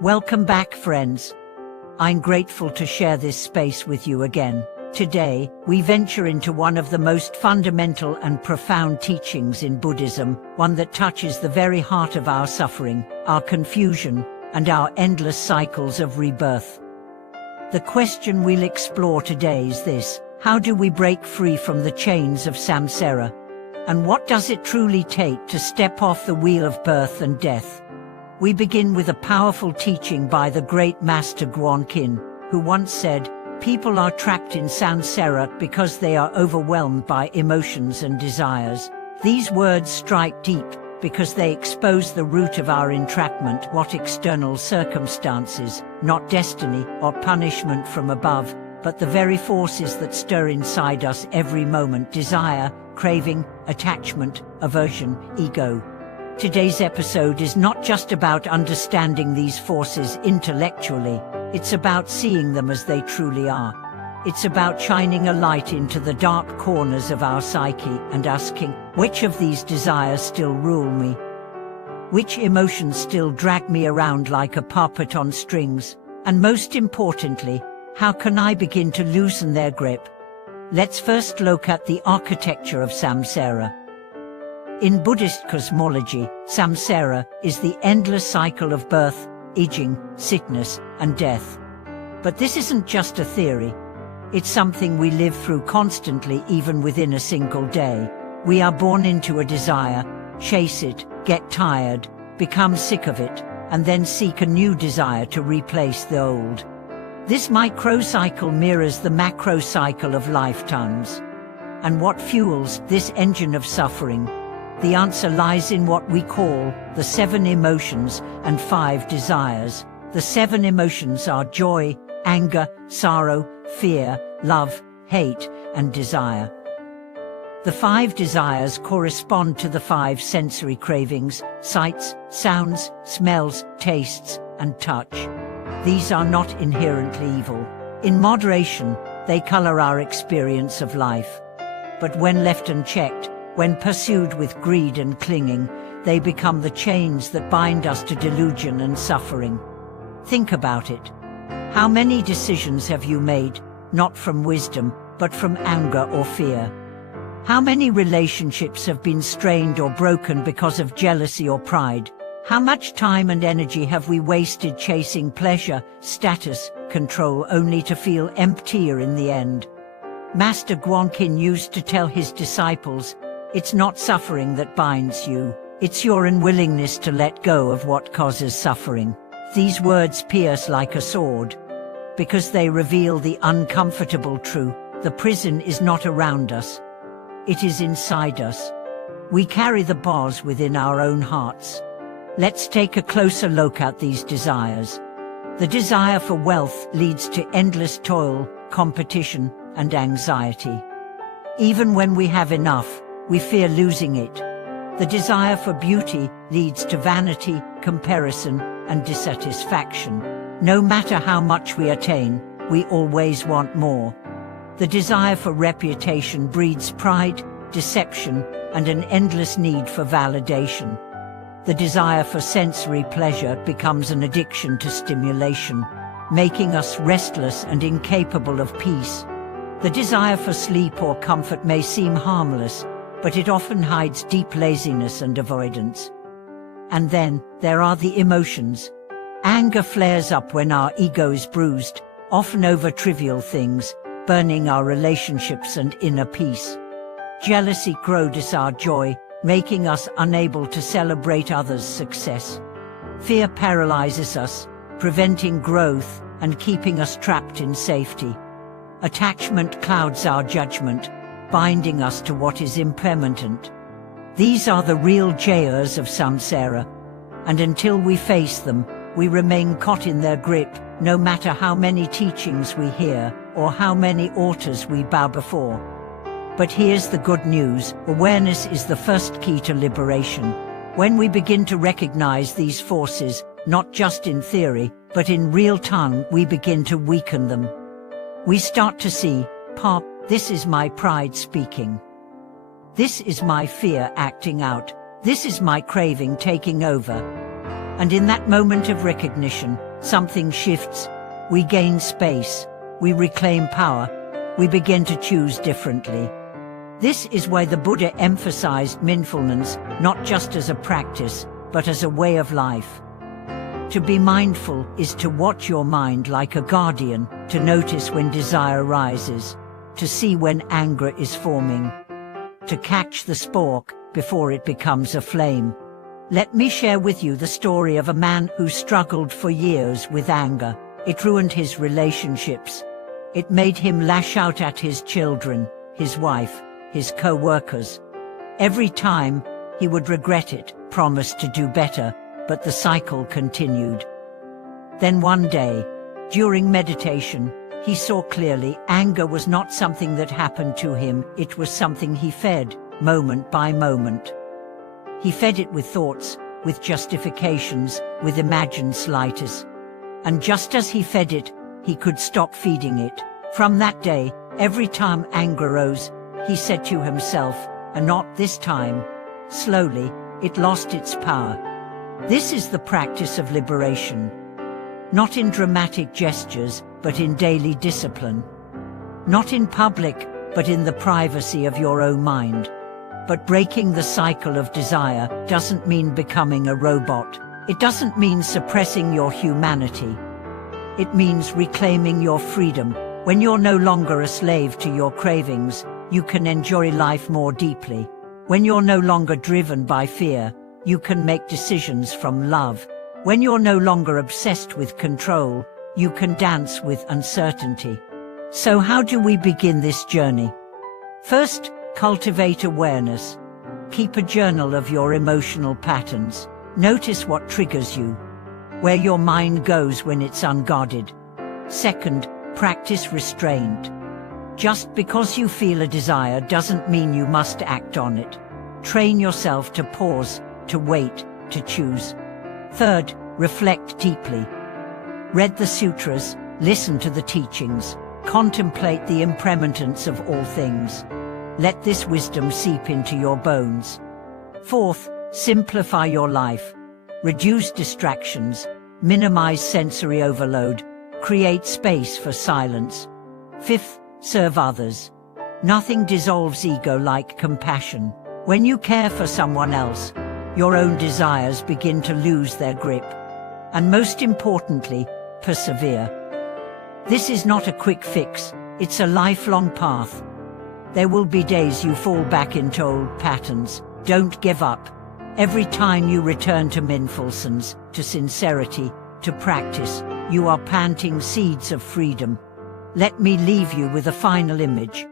Welcome back, friends. I'm grateful to share this space with you again. Today, we venture into one of the most fundamental and profound teachings in Buddhism, one that touches the very heart of our suffering, our confusion, and our endless cycles of rebirth. The question we'll explore today is this: how do we break free from the chains of samsara? And what does it truly take to step off the wheel of birth and death? We begin with a powerful teaching by the great Master Guan, who once said, "People are trapped in samsara because they are overwhelmed by emotions and desires." These words strike deep because they expose the root of our entrapment, what external circumstances, not destiny or punishment from above, but the very forces that stir inside us every moment: desire, craving, attachment, aversion, ego. Today's episode is not just about understanding these forces intellectually, it's about seeing them as they truly are. It's about shining a light into the dark corners of our psyche and asking, which of these desires still rule me? Which emotions still drag me around like a puppet on strings? And most importantly, how can I begin to loosen their grip? Let's first look at the architecture of samsara. In Buddhist cosmology, samsara is the endless cycle of birth, aging, sickness, and death. But this isn't just a theory. It's something we live through constantly, even within a single day. We are born into a desire, chase it, get tired, become sick of it, and then seek a new desire to replace the old. This microcycle mirrors the macrocycle of lifetimes. And what fuels this engine of suffering? The answer lies in what we call the 7 emotions and 5 desires. The 7 emotions are joy, anger, sorrow, fear, love, hate, and desire. The 5 desires correspond to the 5 sensory cravings: sights, sounds, smells, tastes, and touch. These are not inherently evil. In moderation, they color our experience of life. But when left unchecked, when pursued with greed and clinging, they become the chains that bind us to delusion and suffering. Think about it. How many decisions have you made, not from wisdom, but from anger or fear? How many relationships have been strained or broken because of jealousy or pride? How much time and energy have we wasted chasing pleasure, status, control, only to feel emptier in the end? Master Guan used to tell his disciples, "It's not suffering that binds you, it's your unwillingness to let go of what causes suffering." These words pierce like a sword, because they reveal the uncomfortable truth: the prison is not around us, it is inside us. We carry the bars within our own hearts. Let's take a closer look at these desires. The desire for wealth leads to endless toil, competition, and anxiety. Even when we have enough, we fear losing it. The desire for beauty leads to vanity, comparison, and dissatisfaction. No matter how much we attain, we always want more. The desire for reputation breeds pride, deception, and an endless need for validation. The desire for sensory pleasure becomes an addiction to stimulation, making us restless and incapable of peace. The desire for sleep or comfort may seem harmless, but it often hides deep laziness and avoidance. And then, there are the emotions. Anger flares up when our ego is bruised, often over trivial things, burning our relationships and inner peace. Jealousy corrodes our joy, making us unable to celebrate others' success. Fear paralyzes us, preventing growth and keeping us trapped in safety. Attachment clouds our judgment, binding us to what is impermanent. These are the real jails of samsara, and until we face them, we remain caught in their grip, no matter how many teachings we hear, or how many altars we bow before. But here's the good news: awareness is the first key to liberation. When we begin to recognize these forces, not just in theory, but in real time, we begin to weaken them. We start to see, this is my pride speaking. This is my fear acting out. This is my craving taking over. And in that moment of recognition, something shifts. We gain space. We reclaim power. We begin to choose differently. This is why the Buddha emphasized mindfulness not just as a practice, but as a way of life. To be mindful is to watch your mind like a guardian, to notice when desire rises, to see when anger is forming, to catch the spark before it becomes a flame. Let me share with you the story of a man who struggled for years with anger. It ruined his relationships. It made him lash out at his children, his wife, his co-workers. Every time, he would regret it, promise to do better, but the cycle continued. Then one day, during meditation, he saw clearly anger was not something that happened to him, it was something he fed, moment by moment. He fed it with thoughts, with justifications, with imagined slights. And just as he fed it, he could stop feeding it. From that day, every time anger rose, he said to himself, "And not this time." Slowly, it lost its power. This is the practice of liberation. Not in dramatic gestures, but in daily discipline. Not in public, but in the privacy of your own mind. But breaking the cycle of desire doesn't mean becoming a robot. It doesn't mean suppressing your humanity. It means reclaiming your freedom. When you're no longer a slave to your cravings, you can enjoy life more deeply. When you're no longer driven by fear, you can make decisions from love. When you're no longer obsessed with control, you can dance with uncertainty. So how do we begin this journey? First, cultivate awareness. Keep a journal of your emotional patterns. Notice what triggers you, where your mind goes when it's unguarded. Second, practice restraint. Just because you feel a desire doesn't mean you must act on it. Train yourself to pause, to wait, to choose. Third, reflect deeply. Read the sutras, listen to the teachings, contemplate the impermanence of all things. Let this wisdom seep into your bones. Fourth, simplify your life. Reduce distractions, minimize sensory overload, create space for silence. Fifth, serve others. Nothing dissolves ego like compassion. When you care for someone else, your own desires begin to lose their grip. And most importantly, persevere. This is not a quick fix, it's a lifelong path. There will be days you fall back into old patterns. Don't give up. Every time you return to mindfulness, to sincerity, to practice, you are planting seeds of freedom. Let me leave you with a final image.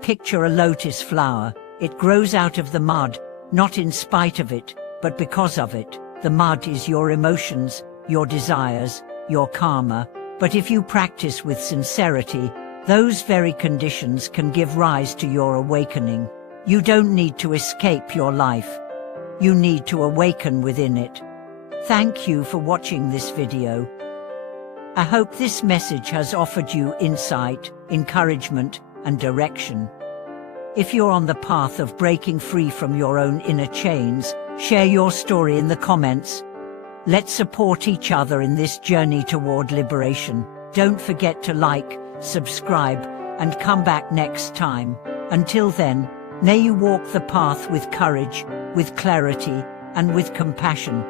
Picture a lotus flower. It grows out of the mud, not in spite of it, but because of it. The mud is your emotions, your desires, your karma. But if you practice with sincerity, those very conditions can give rise to your awakening. You don't need to escape your life. You need to awaken within it. Thank you for watching this video. I hope this message has offered you insight, encouragement, and direction. If you're on the path of breaking free from your own inner chains, share your story in the comments. Let's support each other in this journey toward liberation. Don't forget to like, subscribe, and come back next time. Until then, may you walk the path with courage, with clarity, and with compassion.